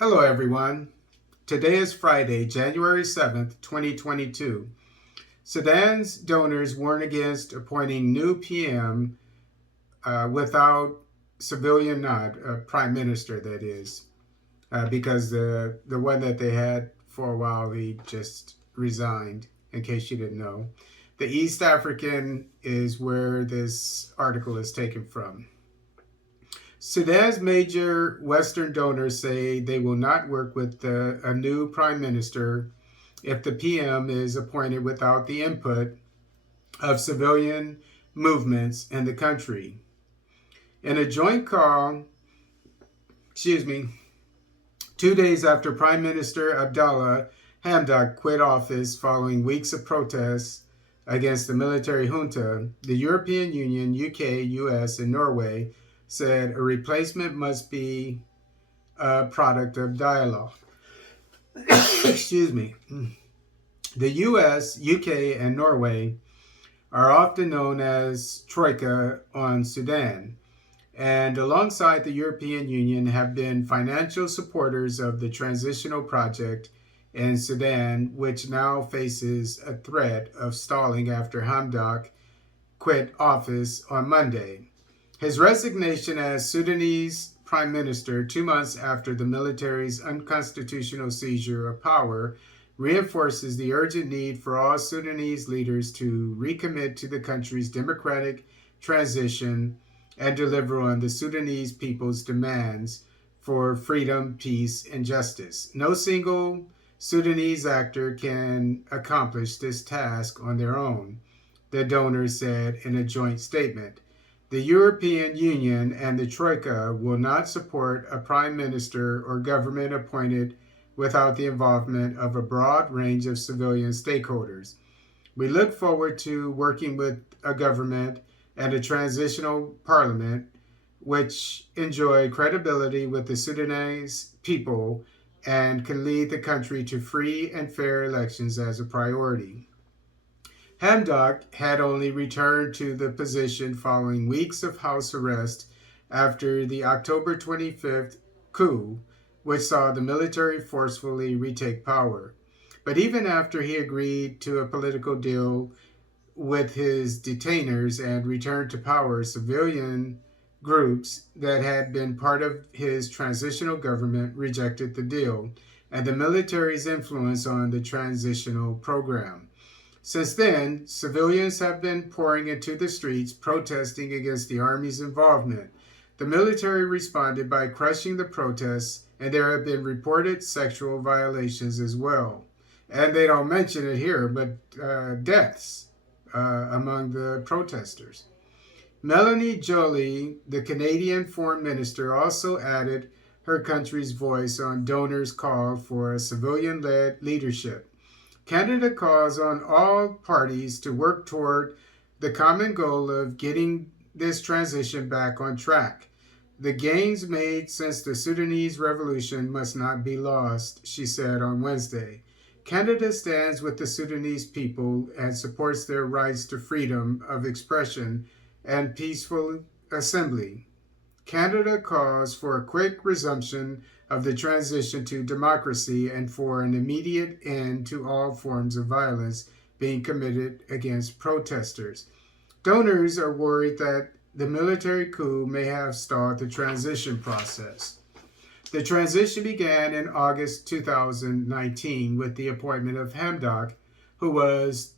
Hello, everyone. Today is Friday, January 7th, 2022. Sudan's donors warn against appointing new PM without civilian nod, prime minister, that is, because the one that they had for a while, he just resigned, in case you didn't know. The East African is where this article is taken from. Sudan's major Western donors say they will not work with a new prime minister if the PM is appointed without the input of civilian movements in the country. In a joint call, 2 days after Prime Minister Abdallah Hamdok quit office following weeks of protests against the military junta, the European Union, UK, US, and Norway said a replacement must be a product of dialogue. The US, UK, and Norway are often known as Troika on Sudan, and alongside the European Union have been financial supporters of the transitional project in Sudan, which now faces a threat of stalling after Hamdok quit office on Monday. His resignation as Sudanese prime minister 2 months after the military's unconstitutional seizure of power reinforces the urgent need for all Sudanese leaders to recommit to the country's democratic transition and deliver on the Sudanese people's demands for freedom, peace, and justice. No single Sudanese actor can accomplish this task on their own, the donors said in a joint statement. The European Union and the Troika will not support a prime minister or government appointed without the involvement of a broad range of civilian stakeholders. We look forward to working with a government and a transitional parliament which enjoy credibility with the Sudanese people and can lead the country to free and fair elections as a priority. Hamdok had only returned to the position following weeks of house arrest after the October 25th coup, which saw the military forcefully retake power. But even after he agreed to a political deal with his detainers and returned to power, civilian groups that had been part of his transitional government rejected the deal and the military's influence on the transitional program. Since then, civilians have been pouring into the streets protesting against the army's involvement. The military responded by crushing the protests, and there have been reported sexual violations as well. And they don't mention it here, but deaths among the protesters. Melanie Joly, the Canadian Foreign Minister, also added her country's voice on donors' call for a civilian-led leadership. Canada calls on all parties to work toward the common goal of getting this transition back on track. The gains made since the Sudanese revolution must not be lost, she said on Wednesday. Canada stands with the Sudanese people and supports their rights to freedom of expression and peaceful assembly. Canada calls for a quick resumption of the transition to democracy and for an immediate end to all forms of violence being committed against protesters. Donors are worried that the military coup may have stalled the transition process. The transition began in August 2019 with the appointment of Hamdok, who was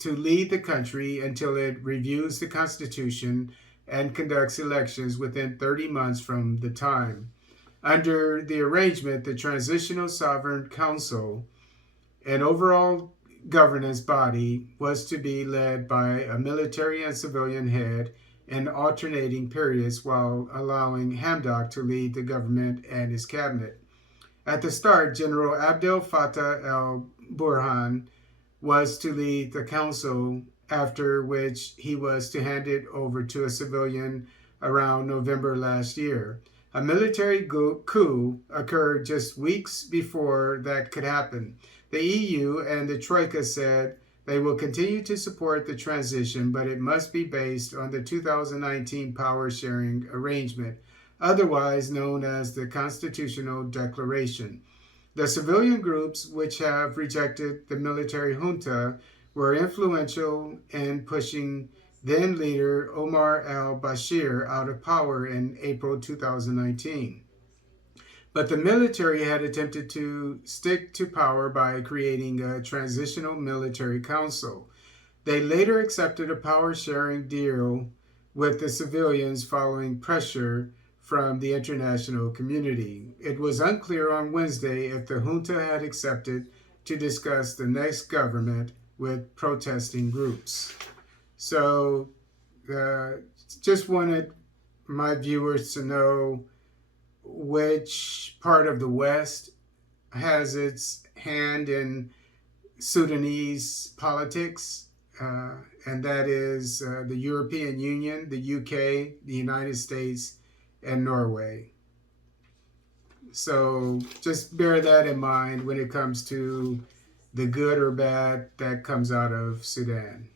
to lead the country until it reviews the constitution and conducts elections within 30 months from the time. Under the arrangement, the Transitional Sovereign Council, an overall governance body, was to be led by a military and civilian head in alternating periods while allowing Hamdok to lead the government and his cabinet. At the start, General Abdel Fattah el-Burhan was to lead the council, after which he was to hand it over to a civilian around November last year. A military coup occurred just weeks before that could happen. The EU and the Troika said they will continue to support the transition, but it must be based on the 2019 power sharing arrangement. otherwise known as the Constitutional Declaration. The civilian groups, which have rejected the military junta, were influential in pushing then leader Omar al Bashir out of power in April 2019. But the military had attempted to stick to power by creating a transitional military council. They later accepted a power sharing deal with the civilians following pressure from the international community. It was unclear on Wednesday if the junta had accepted to discuss the next government with protesting groups. So, uh, just wanted my viewers to know which part of the West has its hand in Sudanese politics, and that is the European Union, the UK, the United States, and Norway. So just bear that in mind when it comes to the good or bad that comes out of Sudan.